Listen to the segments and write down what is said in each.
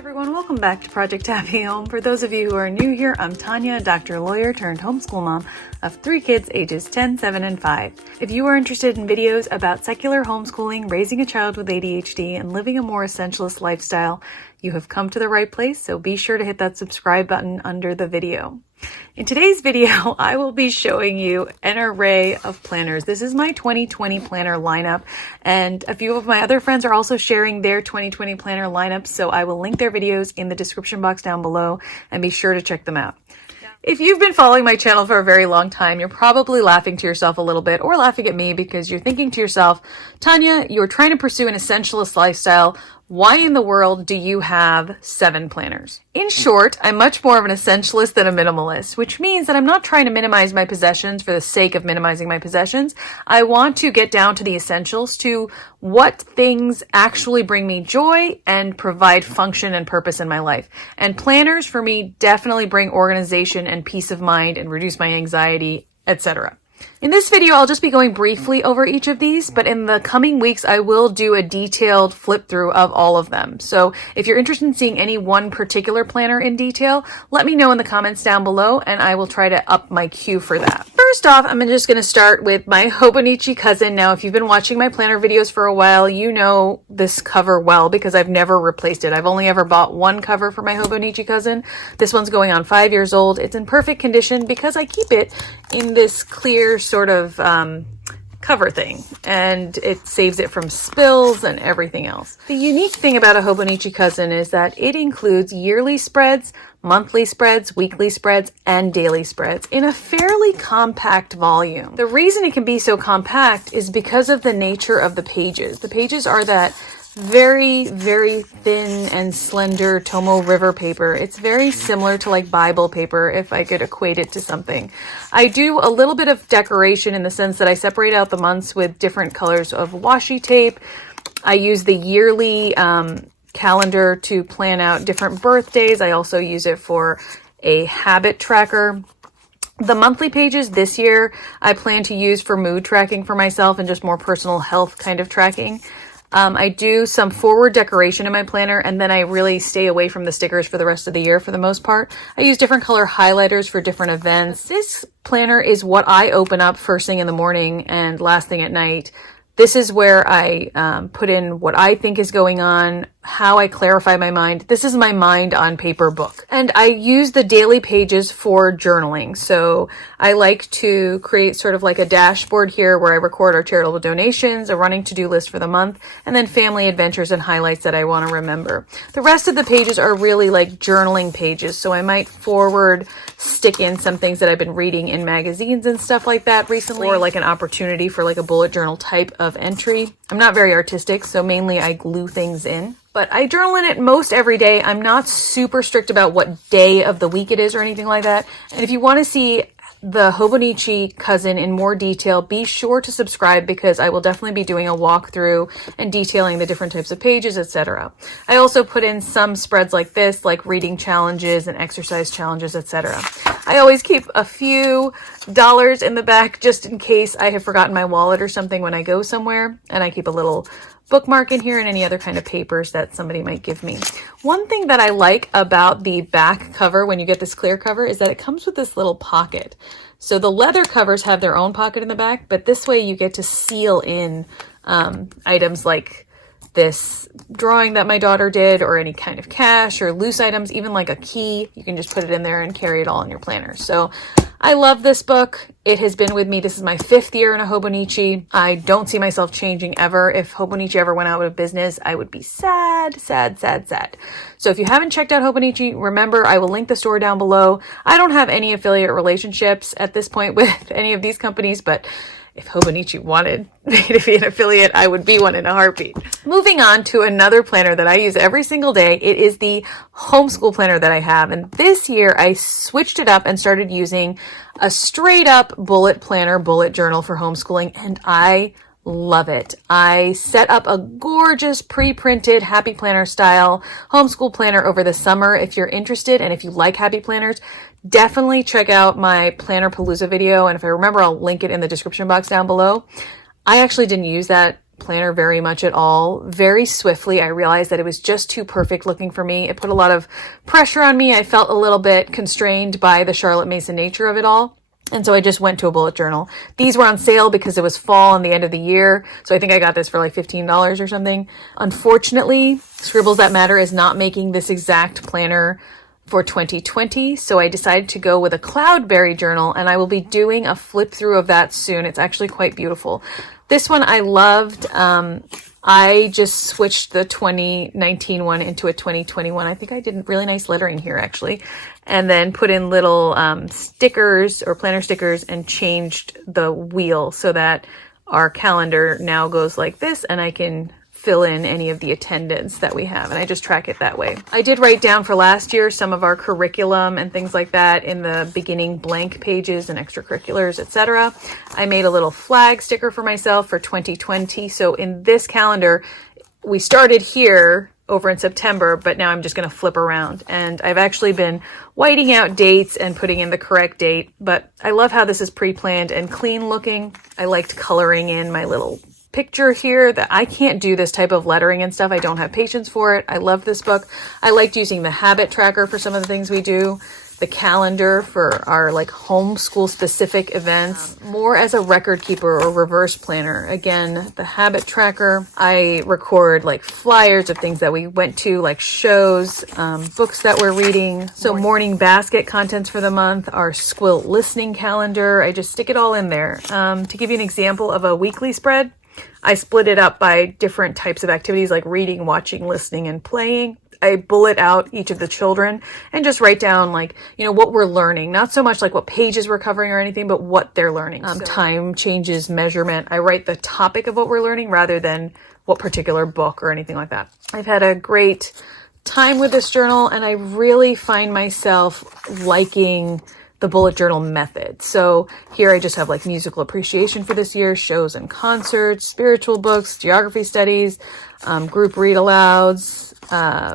Everyone, welcome back to Project Happy Home. For those of you who are new here, I'm Tanya, doctor, lawyer turned homeschool mom of 3 kids ages 10, 7, and 5. If you are interested in videos about secular homeschooling, raising a child with ADHD, and living a more essentialist lifestyle, you have come to the right place, so be sure to hit that subscribe button under the video. In today's video, I will be showing you an array of planners. This is my 2020 planner lineup, and a few of my other friends are also sharing their 2020 planner lineup, so I will link their videos in the description box down below, and be sure to check them out. If you've been following my channel for a very long time, you're probably laughing to yourself a little bit, or laughing at me because you're thinking to yourself, Tanya, you're trying to pursue an essentialist lifestyle. Why in the world do you have 7 planners? In short, I'm much more of an essentialist than a minimalist, which means that I'm not trying to minimize my possessions for the sake of minimizing my possessions. I want to get down to the essentials, to what things actually bring me joy and provide function and purpose in my life. And planners for me definitely bring organization and peace of mind and reduce my anxiety, etc. In this video, I'll just be going briefly over each of these, but in the coming weeks, I will do a detailed flip through of all of them. So if you're interested in seeing any one particular planner in detail, let me know in the comments down below, and I will try to up my queue for that. First off, I'm just going to start with my Hobonichi Cousin. Now, if you've been watching my planner videos for a while, you know this cover well because I've never replaced it. I've only ever bought one cover for my Hobonichi Cousin. This one's going on 5 years old. It's in perfect condition because I keep it in this clear sort of cover thing, and it saves it from spills and everything else. The unique thing about a Hobonichi Cousin is that it includes yearly spreads, monthly spreads, weekly spreads, and daily spreads in a fairly compact volume. The reason it can be so compact is because of the nature of the pages. The pages are that very, very thin and slender Tomo River paper. It's very similar to like Bible paper, if I could equate it to something. I do a little bit of decoration in the sense that I separate out the months with different colors of washi tape. I use the yearly calendar to plan out different birthdays. I also use it for a habit tracker. The monthly pages this year, I plan to use for mood tracking for myself and just more personal health kind of tracking. I do some forward decoration in my planner, and then I really stay away from the stickers for the rest of the year for the most part. I use different color highlighters for different events. This planner is what I open up first thing in the morning and last thing at night. This is where I put in what I think is going on, how I clarify my mind. This is my mind on paper book. And I use the daily pages for journaling. So I like to create sort of like a dashboard here where I record our charitable donations, a running to-do list for the month, and then family adventures and highlights that I want to remember. The rest of the pages are really like journaling pages. So I might forward stick in some things that I've been reading in magazines and stuff like that recently, or like an opportunity for like a bullet journal type of entry. I'm not very artistic, so mainly I glue things in. But I journal in it most every day. I'm not super strict about what day of the week it is or anything like that. And if you want to see the Hobonichi Cousin in more detail, be sure to subscribe because I will definitely be doing a walkthrough and detailing the different types of pages, etc. I also put in some spreads like this, like reading challenges and exercise challenges, etc. I always keep a few dollars in the back just in case I have forgotten my wallet or something when I go somewhere, and I keep a little bookmark in here and any other kind of papers that somebody might give me. One thing that I like about the back cover when you get this clear cover is that it comes with this little pocket. So the leather covers have their own pocket in the back, but this way you get to seal in items like this drawing that my daughter did, or any kind of cash or loose items, even like a key. You can just put it in there and carry it all in your planner. So I love this book. It has been with me. This is my 5th year in a Hobonichi. I don't see myself changing ever. If Hobonichi ever went out of business, I would be sad, sad, sad, sad. So if you haven't checked out Hobonichi, remember, I will link the store down below. I don't have any affiliate relationships at this point with any of these companies, but if Hobonichi wanted me to be an affiliate, I would be one in a heartbeat. Moving on to another planner that I use every single day. It is the Homeschool Planner that I have. And this year I switched it up and started using a straight up bullet planner, bullet journal for homeschooling. And I love it. I set up a gorgeous pre-printed Happy Planner style homeschool planner over the summer. If you're interested and if you like Happy Planners, definitely check out my Planner Palooza video. And if I remember, I'll link it in the description box down below. I actually didn't use that planner very much at all. Very swiftly, I realized that it was just too perfect looking for me. It put a lot of pressure on me. I felt a little bit constrained by the Charlotte Mason nature of it all. And so I just went to a bullet journal. These were on sale because it was fall and the end of the year. So I think I got this for like $15 or something. Unfortunately, Scribbles That Matter is not making this exact planner for 2020. So I decided to go with a Cloudberry journal, and I will be doing a flip through of that soon. It's actually quite beautiful. This one I loved. I just switched the 2019 one into a 2021. I think I did really nice lettering here actually. And then put in little stickers or planner stickers and changed the wheel so that our calendar now goes like this, and I can fill in any of the attendance that we have, and I just track it that way. I did write down for last year some of our curriculum and things like that in the beginning blank pages and extracurriculars, etc. I made a little flag sticker for myself for 2020. So in this calendar, we started here over in September, but now I'm just going to flip around, and I've actually been whiting out dates and putting in the correct date, but I love how this is pre-planned and clean looking. I liked coloring in my little picture here. That I can't do this type of lettering and stuff. I don't have patience for it. I love this book. I liked using the habit tracker for some of the things we do, the calendar for our like homeschool specific events, more as a record keeper or reverse planner. Again, the habit tracker, I record like flyers of things that we went to, like shows, books that we're reading. So morning basket contents for the month, our Quill listening calendar. I just stick it all in there. To give you an example of a weekly spread, I split it up by different types of activities like reading, watching, listening, and playing. I bullet out each of the children and just write down like, you know, what we're learning. Not so much like what pages we're covering or anything, but what they're learning. Time changes, measurement. I write the topic of what we're learning rather than what particular book or anything like that. I've had a great time with this journal, and I really find myself liking the bullet journal method. So here I just have like musical appreciation for this year, shows and concerts, spiritual books, geography studies, group read alouds,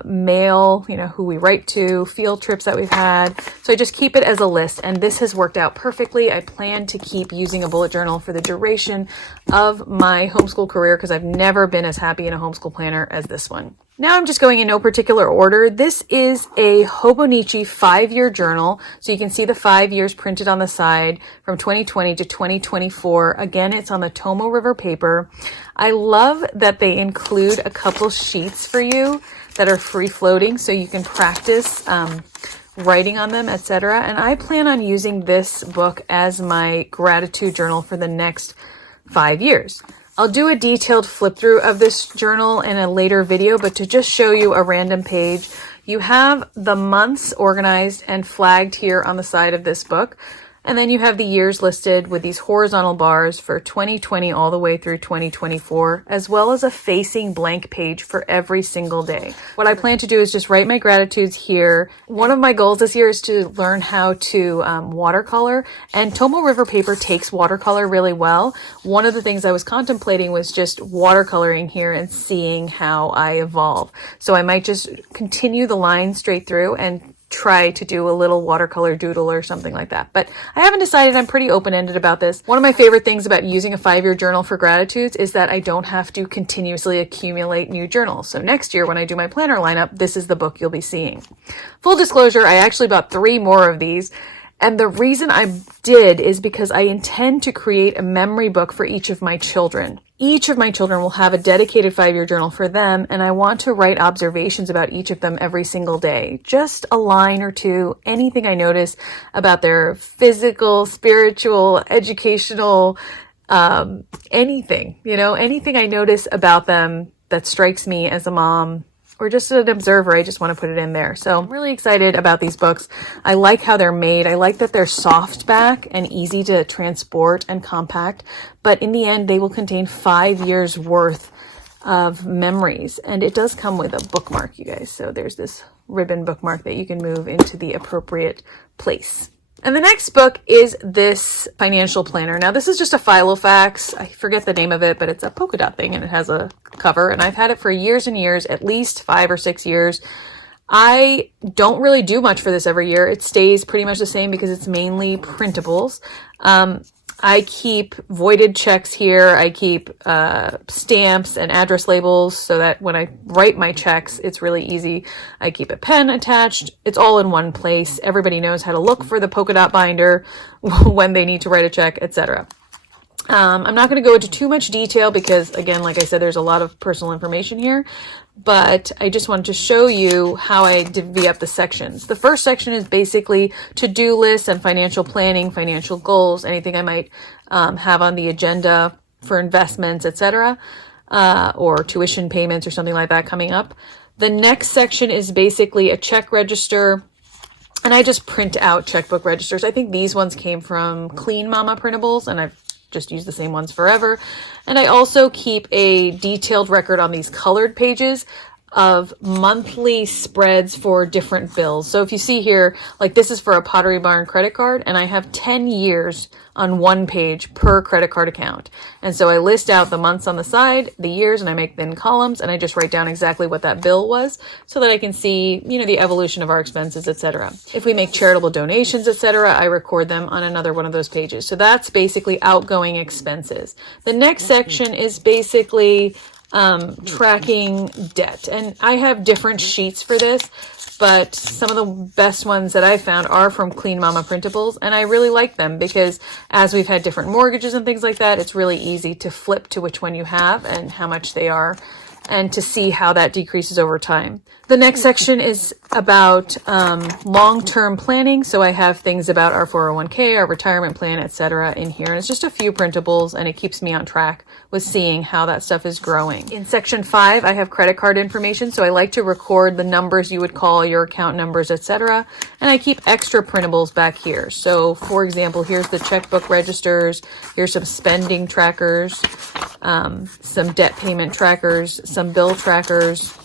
mail, you know, who we write to, field trips that we've had. So I just keep it as a list, and this has worked out perfectly. I plan to keep using a bullet journal for the duration of my homeschool career because I've never been as happy in a homeschool planner as this one. Now I'm just going in no particular order. This is a Hobo Nietzsche 5-year journal. So you can see the 5 years printed on the side from 2020 to 2024. Again, it's on the Tomoe River paper. I love that they include a couple sheets for you that are free floating so you can practice writing on them, etc. And I plan on using this book as my gratitude journal for the next 5 years. I'll do a detailed flip through of this journal in a later video, but to just show you a random page, you have the months organized and flagged here on the side of this book. And then you have the years listed with these horizontal bars for 2020 all the way through 2024, as well as a facing blank page for every single day. What I plan to do is just write my gratitudes here. One of my goals this year is to learn how to watercolor, and Tomoe River paper takes watercolor really well. One of the things I was contemplating was just watercoloring here and seeing how I evolve. So I might just continue the line straight through and try to do a little watercolor doodle or something like that. But I haven't decided. I'm pretty open-ended about this. One of my favorite things about using a 5-year journal for gratitudes is that I don't have to continuously accumulate new journals. So next year when I do my planner lineup, this is the book you'll be seeing. Full disclosure, I actually bought 3 more of these. And the reason I did is because I intend to create a memory book for each of my children. Each of my children will have a dedicated 5-year journal for them, and I want to write observations about each of them every single day. Just a line or two, anything I notice about their physical, spiritual, educational, anything, anything I notice about them that strikes me as a mom or just an observer. I just want to put it in there. So I'm really excited about these books. I like how they're made. I like that they're soft back and easy to transport and compact, but in the end, they will contain 5 years worth of memories. And it does come with a bookmark, you guys. So there's this ribbon bookmark that you can move into the appropriate place. And the next book is this financial planner. Now, this is just a Filofax. I forget the name of it, but it's a polka dot thing and it has a cover. And I've had it for years and years, at least 5 or 6 years. I don't really do much for this every year. It stays pretty much the same because it's mainly printables. I keep voided checks here. I keep stamps and address labels so that when I write my checks, it's really easy. I keep a pen attached. It's all in one place. Everybody knows how to look for the polka dot binder when they need to write a check, etc. I'm not going to go into too much detail because, again, like I said, there's a lot of personal information here, but I just wanted to show you how I divvy up the sections. The first section is basically to-do lists and financial planning, financial goals, anything I might have on the agenda for investments, etc., or tuition payments or something like that coming up. The next section is basically a check register. And I just print out checkbook registers. I think these ones came from Clean Mama Printables, and I've just use the same ones forever. And I also keep a detailed record on these colored pages of monthly spreads for different bills. So if you see here, like this is for a Pottery Barn credit card, and I have 10 years on one page per credit card account. And so I list out the months on the side, the years, and I make thin columns, and I just write down exactly what that bill was so that I can see, you know, the evolution of our expenses, etc. If we make charitable donations, etc., I record them on another one of those pages. So that's basically outgoing expenses. The next section is basically tracking debt. And I have different sheets for this, but some of the best ones that I found are from Clean Mama Printables, and I really like them because as we've had different mortgages and things like that, it's really easy to flip to which one you have and how much they are, and to see how that decreases over time. The next section is about long-term planning. So I have things about our 401k, our retirement plan, etc. in here. And it's just a few printables, and it keeps me on track with seeing how that stuff is growing. In section 5, I have credit card information. So I like to record the numbers you would call, your account numbers, etc. And I keep extra printables back here. So for example, here's the checkbook registers. Here's some spending trackers, some debt payment trackers, some bill trackers.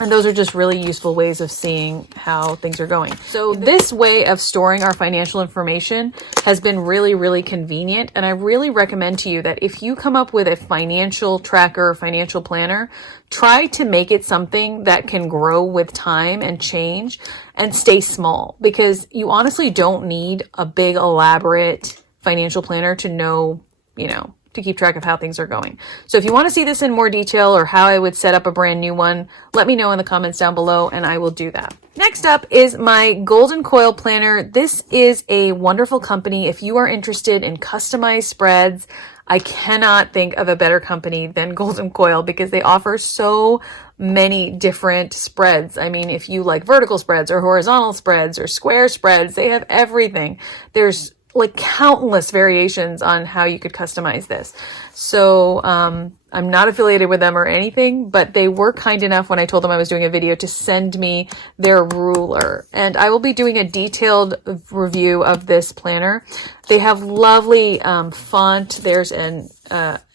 And those are just really useful ways of seeing how things are going. So this way of storing our financial information has been really, really convenient. And I really recommend to you that if you come up with a financial tracker, financial planner, try to make it something that can grow with time and change and stay small, because you honestly don't need a big, elaborate financial planner to know, you know, to keep track of how things are going. So if you want to see this in more detail or how I would set up a brand new one, let me know in the comments down below and I will do that. Next up is my Golden Coil planner. This is a wonderful company. If you are interested in customized spreads, I cannot think of a better company than Golden Coil because they offer so many different spreads. I mean, if you like vertical spreads or horizontal spreads or square spreads, they have everything. There's like countless variations on how you could customize this. So I'm not affiliated with them or anything, but they were kind enough when I told them I was doing a video to send me their ruler. And I will be doing a detailed review of this planner. They have lovely font. There's an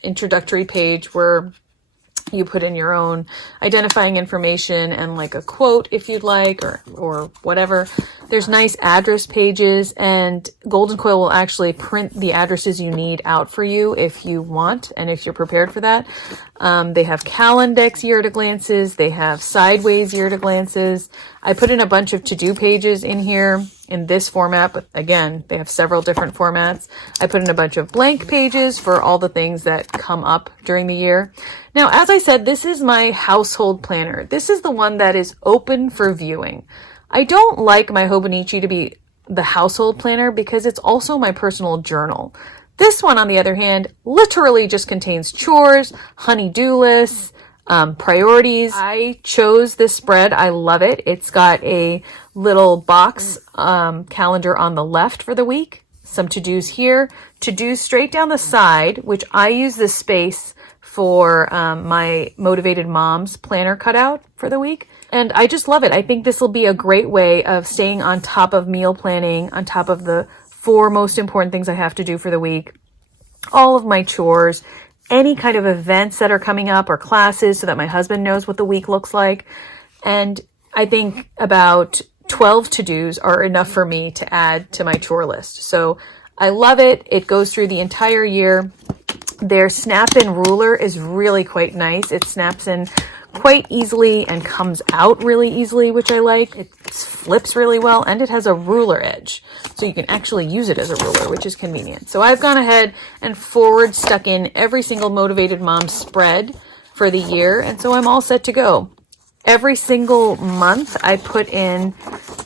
introductory page where you put in your own identifying information and like a quote if you'd like, or whatever. There's nice address pages, and Golden Coil will actually print the addresses you need out for you if you want and if you're prepared for that. They have Calendex year to glances. They have sideways year to glances. I put in a bunch of to-do pages in here in this format, but again, they have several different formats. I put in a bunch of blank pages for all the things that come up during the year. Now, as I said, this is my household planner. This is the one that is open for viewing. I don't like my Hobonichi to be the household planner because it's also my personal journal. This one, on the other hand, literally just contains chores, honey-do lists, priorities. I chose this spread. I love it. It's got a little box calendar on the left for the week, some to-dos here, to-dos straight down the side, which I use this space for my Motivated Moms planner cutout for the week. And I just love it. I think this will be a great way of staying on top of meal planning, on top of the 4 most important things I have to do for the week, all of my chores, any kind of events that are coming up or classes so that my husband knows what the week looks like. And I think about 12 to-dos are enough for me to add to my chore list. So I love it. It goes through the entire year. Their snap-in ruler is really quite nice. It snaps in quite easily and comes out really easily, which I like. It flips really well, and it has a ruler edge, so you can actually use it as a ruler, which is convenient. So I've gone ahead and forward stuck in every single Motivated Mom spread for the year, and so I'm all set to go. Every single month I put in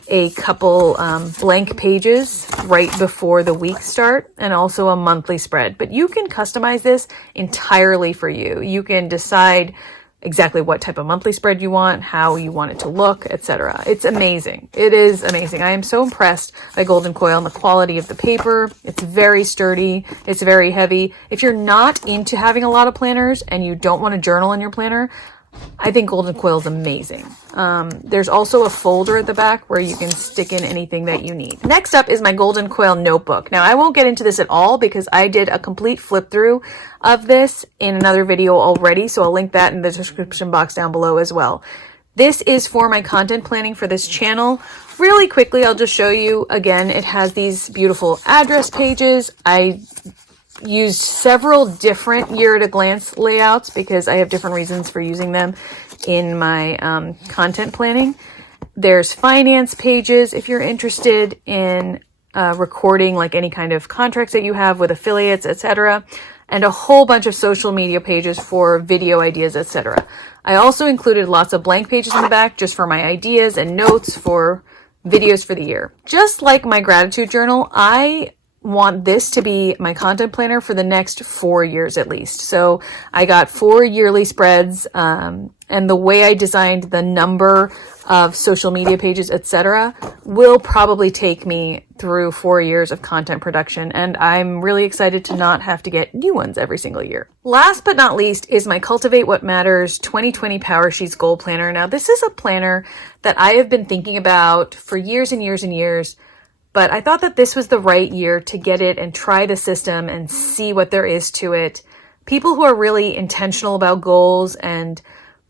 a couple blank pages right before the week start, and also a monthly spread. But you can customize this entirely for you. You can decide exactly what type of monthly spread you want, how you want it to look, etc. It's amazing. It is amazing. I am so impressed by Golden Coil and the quality of the paper. It's very sturdy. It's very heavy. If you're not into having a lot of planners and you don't want to journal in your planner, I think Golden Coil is amazing. There's also a folder at the back where you can stick in anything that you need. Next up is my Golden Coil notebook. Now, I won't get into this at all because I did a complete flip through of this in another video already, so I'll link that in the description box down below as well. This is for my content planning for this channel. Really quickly, I'll just show you again. It has these beautiful address pages. I used several different year-at-a-glance layouts because I have different reasons for using them in my content planning. There's finance pages if you're interested in recording like any kind of contracts that you have with affiliates, etc., and a whole bunch of social media pages for video ideas, etc. I also included lots of blank pages in the back just for my ideas and notes for videos for the year. Just like my gratitude journal, I want this to be my content planner for the next 4 years at least. So I got 4 yearly spreads, and the way I designed the number of social media pages, etc., will probably take me through 4 years of content production, and I'm really excited to not have to get new ones every single year. Last but not least is my Cultivate What Matters 2020 Power Sheets Goal Planner. Now, this is a planner that I have been thinking about for years and years and years, but I thought that this was the right year to get it and try the system and see what there is to it. People who are really intentional about goals and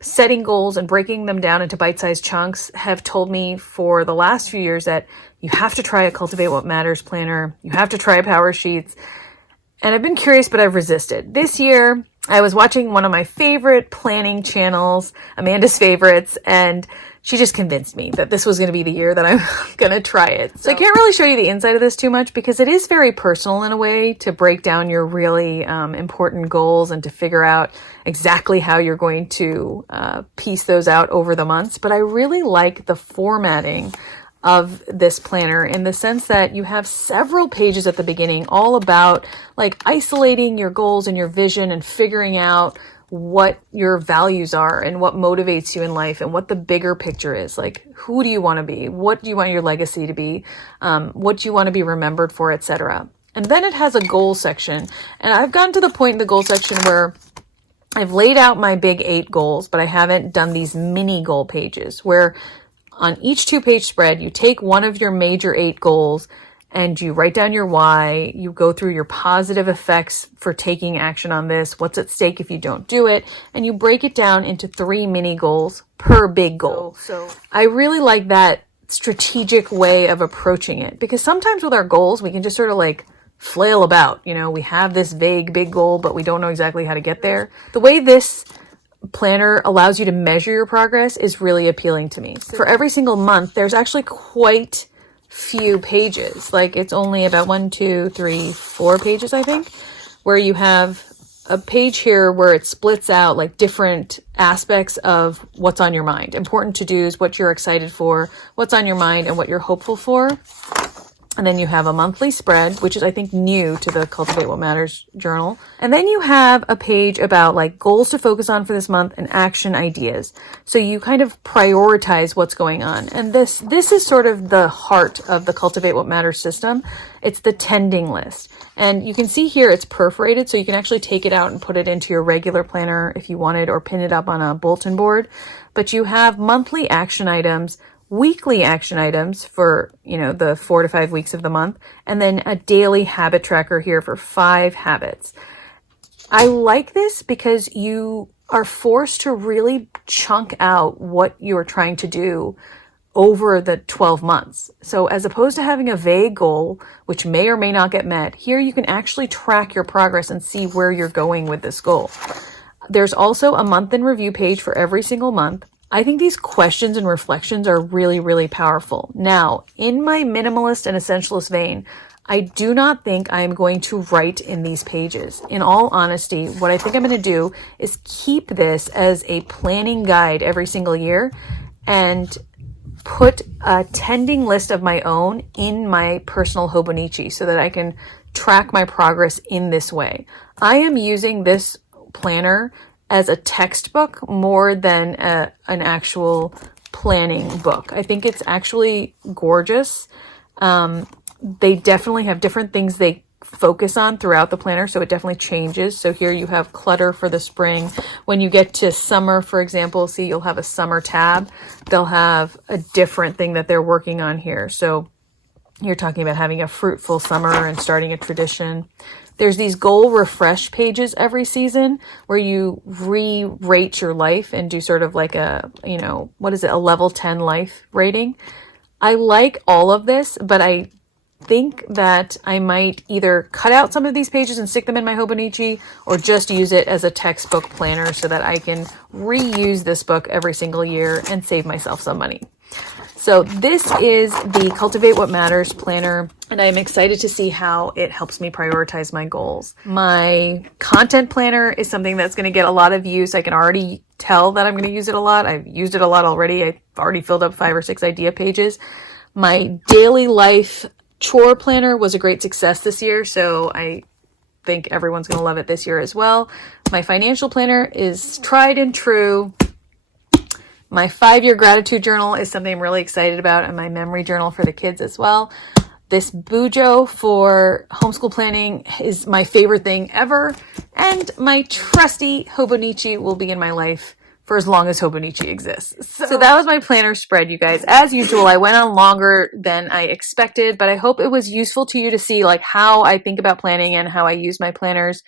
setting goals and breaking them down into bite-sized chunks have told me for the last few years that you have to try a Cultivate What Matters planner. You have to try Power Sheets. And I've been curious, but I've resisted. This year, I was watching one of my favorite planning channels, Amanda's Favorites, and she just convinced me that this was going to be the year that I'm going to try it. So I can't really show you the inside of this too much because it is very personal in a way to break down your really important goals and to figure out exactly how you're going to piece those out over the months. But I really like the formatting of this planner in the sense that you have several pages at the beginning all about like isolating your goals and your vision and figuring out what your values are and what motivates you in life and what the bigger picture is. Like, who do you want to be? What do you want your legacy to be? What do you want to be remembered for, etc. And then it has a goal section. And I've gotten to the point in the goal section where I've laid out my big 8 goals, but I haven't done these mini goal pages where on each 2-page spread, you take one of your major 8 goals and you write down your why, you go through your positive effects for taking action on this, what's at stake if you don't do it, and you break it down into 3 mini goals per big goal. So I really like that strategic way of approaching it because sometimes with our goals, we can just sort of like flail about. You know, we have this vague big goal, but we don't know exactly how to get there. The way this planner allows you to measure your progress is really appealing to me. For every single month, there's actually quite few pages. Like it's only about 1, 2, 3, 4 pages, I think, where you have a page here where it splits out like different aspects of what's on your mind, important to-dos, what you're excited for, what's on your mind, and what you're hopeful for. And then you have a monthly spread, which is, I think, new to the Cultivate What Matters journal. And then you have a page about like goals to focus on for this month and action ideas. So you kind of prioritize what's going on. And this is sort of the heart of the Cultivate What Matters system. It's the tending list. And you can see here it's perforated, so you can actually take it out and put it into your regular planner if you wanted, or pin it up on a bulletin board. But you have monthly action items, weekly action items for, you know, the 4 to 5 weeks of the month, and then a daily habit tracker here for 5 habits. I like this because you are forced to really chunk out what you're trying to do over the 12 months. So as opposed to having a vague goal, which may or may not get met, here you can actually track your progress and see where you're going with this goal. There's also a month in review page for every single month. I think these questions and reflections are really, really powerful. Now, in my minimalist and essentialist vein, I do not think I'm going to write in these pages. In all honesty, what I think I'm going to do is keep this as a planning guide every single year and put a tending list of my own in my personal Hobonichi so that I can track my progress in this way. I am using this planner as a textbook more than an actual planning book. I think it's actually gorgeous. They definitely have different things they focus on throughout the planner, so it definitely changes. So here you have clutter for the spring. When you get to summer, for example, see, you'll have a summer tab. They'll have a different thing that they're working on here. So you're talking about having a fruitful summer and starting a tradition. There's these goal refresh pages every season where you re-rate your life and do sort of like a, a level 10 life rating. I like all of this, but I think that I might either cut out some of these pages and stick them in my Hobonichi or just use it as a textbook planner so that I can reuse this book every single year and save myself some money. So this is the Cultivate What Matters planner, and I'm excited to see how it helps me prioritize my goals. My content planner is something that's going to get a lot of use. I can already tell that I'm going to use it a lot. I've used it a lot already. I've already filled up 5 or 6 idea pages. My daily life chore planner was a great success this year, so I think everyone's going to love it this year as well. My financial planner is tried and true. My 5-year gratitude journal is something I'm really excited about, and my memory journal for the kids as well. This Bujo for homeschool planning is my favorite thing ever, and my trusty Hobonichi will be in my life for as long as Hobonichi exists. So that was my planner spread, you guys. As usual, I went on longer than I expected, but I hope it was useful to you to see like how I think about planning and how I use my planners.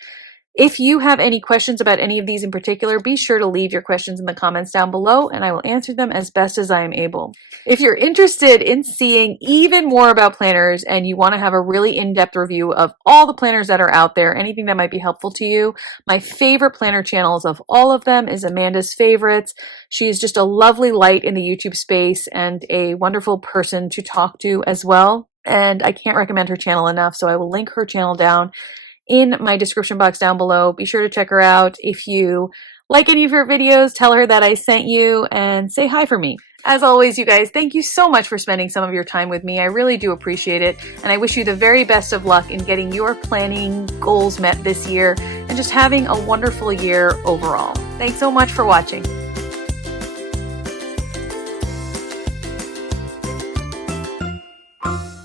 If you have any questions about any of these in particular, be sure to leave your questions in the comments down below and I will answer them as best as I am able. If you're interested in seeing even more about planners and you want to have a really in-depth review of all the planners that are out there, anything that might be helpful to you, my favorite planner channels of all of them is Amanda's Favorites. She is just a lovely light in the YouTube space and a wonderful person to talk to as well. And I can't recommend her channel enough, so I will link her channel down in my description box down below. Be sure to check her out. If you like any of her videos, tell her that I sent you and say hi for me. As always, you guys, thank you so much for spending some of your time with me. I really do appreciate it. And I wish you the very best of luck in getting your planning goals met this year and just having a wonderful year overall. Thanks so much for watching.